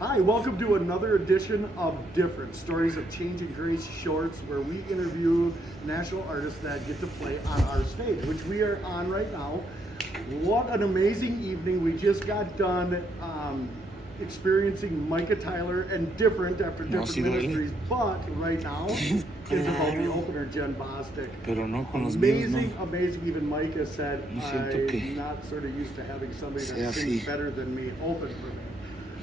Hi, welcome to another edition of Different Stories of Change and Grace Shorts, where we interview national artists that get to play on our stage, which we are on right now. What an amazing evening. We just got done experiencing Micah Tyler and Different after Different Ministries, but right now is about the opener, Jenn Bostic. Pero no con los Amazing, míos, no. amazing. Even Micah said, siento que I'm not sort of used to having somebody sea that sings así. better than me open for me.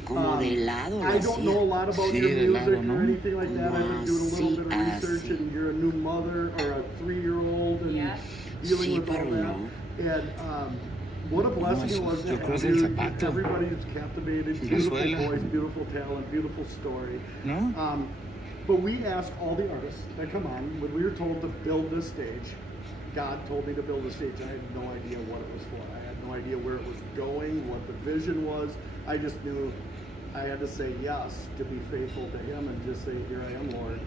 Como de lado lo I don't know a hacía. lot about Sí, your de music lado, ¿no? or anything like that. I've been doing a little bit of Así, research, así. and you're a new mother or a 3-year-old and Yeah. dealing Sí, with all pero that. no. And what a blessing it was to yo creo have es el you. zapato. Everybody's captivated. La Beautiful suela. voice, beautiful talent, beautiful story. ¿No? But we ask all the artists that come on, when we were told to build this stage, God told me to build a stage. I had no idea what it was for. I had no idea where it was going, what the vision was. I just knew I had to say yes to be faithful to Him and just say, here I am, Lord.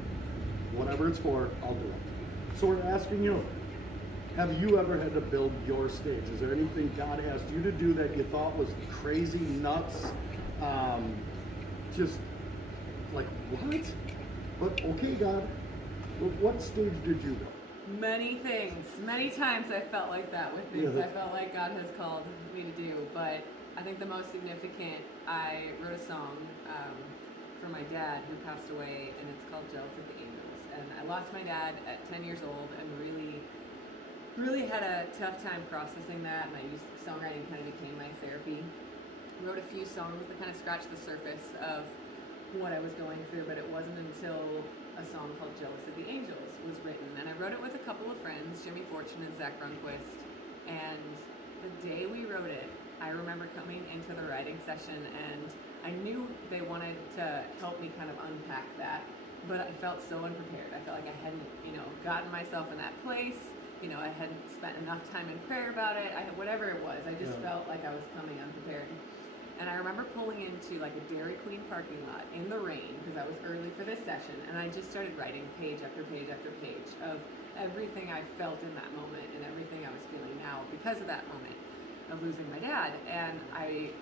Whatever it's for, I'll do it. So we're asking you, have you ever had to build your stage? Is there anything God asked you to do that you thought was crazy, nuts, just like, what? But okay, God, what stage did you build? Many things. Many times I felt like that with things Yeah. I felt like God has called me to do. But I think the most significant, I wrote a song for my dad who passed away, and it's called Jealous of the Angels. And I lost my dad at 10 years old and really had a tough time processing that. And I used songwriting kind of became my therapy. Wrote a few songs that kind of scratched the surface of what I was going through, but it wasn't until a song called Jealous of the Angels was written. And I wrote it with a couple of friends, Jimmy Fortune and Zach Runquist. And the day we wrote it, I remember coming into the writing session and I knew they wanted to help me kind of unpack that, but I felt so unprepared. I felt like I hadn't, gotten myself in that place. I hadn't spent enough time in prayer about it. Whatever it was, I just felt like I was coming unprepared. And I remember pulling into like a Dairy Queen parking lot in the rain because I was early for this session, and I just started writing page after page after page of everything I felt in that moment and everything I was feeling now because of that moment of losing my dad. And I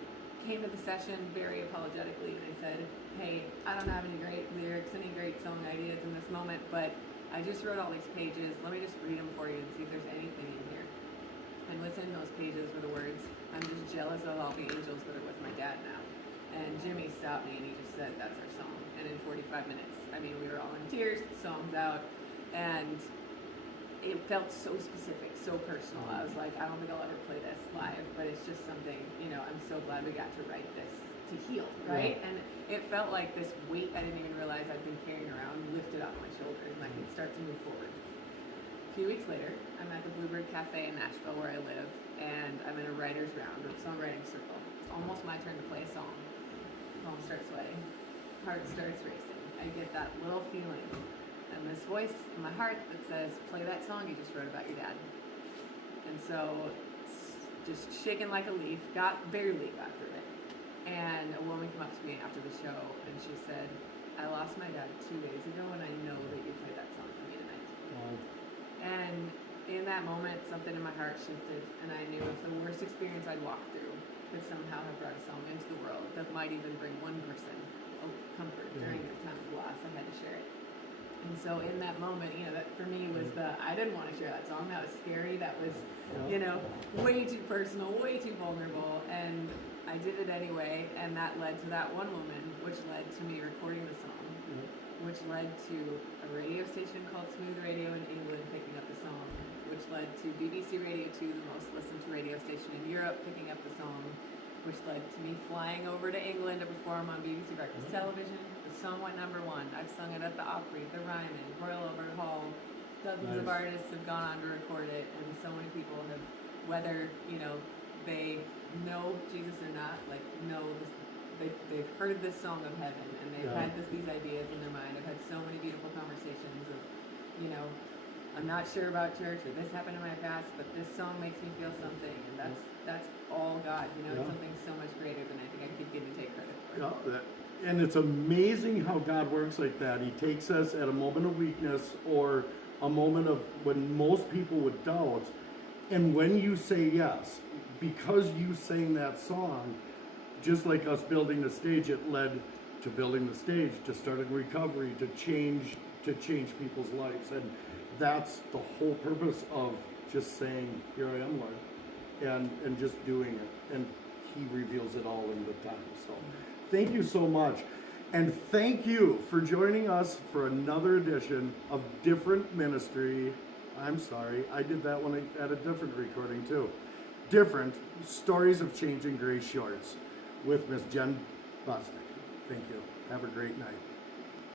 came to the session very apologetically and I said, hey, I don't have any great lyrics, any great song ideas in this moment, but I just wrote all these pages. Let me just read them for you and see if there's anything in here. And within those pages were the words, I'm just jealous of all the angels that are with my dad now. And Jimmy stopped me and he just said, that's our song. And in 45 minutes, we were all in tears, the song's out, and it felt so specific, so personal. I was like, I don't think I'll ever play this live, but it's just something, I'm so glad we got to write this to heal, right? Yeah. And it felt like this weight I didn't even realize I'd been carrying around lifted off my shoulders and I could start to move forward. A few weeks later, I'm at the Bluebird Cafe in Nashville where I live, and I'm in a writer's round or songwriting circle. It's almost my turn to play a song. Palms start sweating, heart starts racing. I get that little feeling and this voice in my heart that says, play that song you just wrote about your dad. And so, just shaking like a leaf, barely got through it. And a woman came up to me after the show and she said, I lost my dad 2 days ago and I know that you played that song for me tonight. Wow. And in that moment, something in my heart shifted, and I knew if the worst experience I'd walked through could somehow have brought a song into the world that might even bring one person comfort during their time of loss, I had to share it. And so in that moment, that for me was I didn't want to share that song. That was scary. That was, way too personal, way too vulnerable. And I did it anyway, and that led to that one woman, which led to me recording the song. Which led to a radio station called Smooth Radio in England picking up the song, which led to BBC Radio 2, the most listened to radio station in Europe, picking up the song, which led to me flying over to England to perform on BBC Breakfast Television. The song went #1. I've sung it at the Opry, the Ryman, Royal Albert Hall. Dozens of artists have gone on to record it, and so many people have, whether, they know Jesus or not, know this. They've heard this song of heaven and they've had these ideas in their mind. I've had so many beautiful conversations of, I'm not sure about church or this happened in my past, but this song makes me feel something, and that's all God. It's something so much greater than I think I could give and take credit for. Yeah, and it's amazing how God works like that. He takes us at a moment of weakness or a moment of when most people would doubt, and when you say yes, because you sang that song, just like us building the stage, it led to building the stage, to starting recovery, to change people's lives. And that's the whole purpose of just saying, here I am, Lord, and just doing it. And he reveals it all in the time. So thank you so much. And thank you for joining us for another edition of Different Ministry. I'm sorry, I did that one at a different recording too. Different Stories of Change and Grace Shorts with Miss Jenn Bostic. Thank you. Have a great night.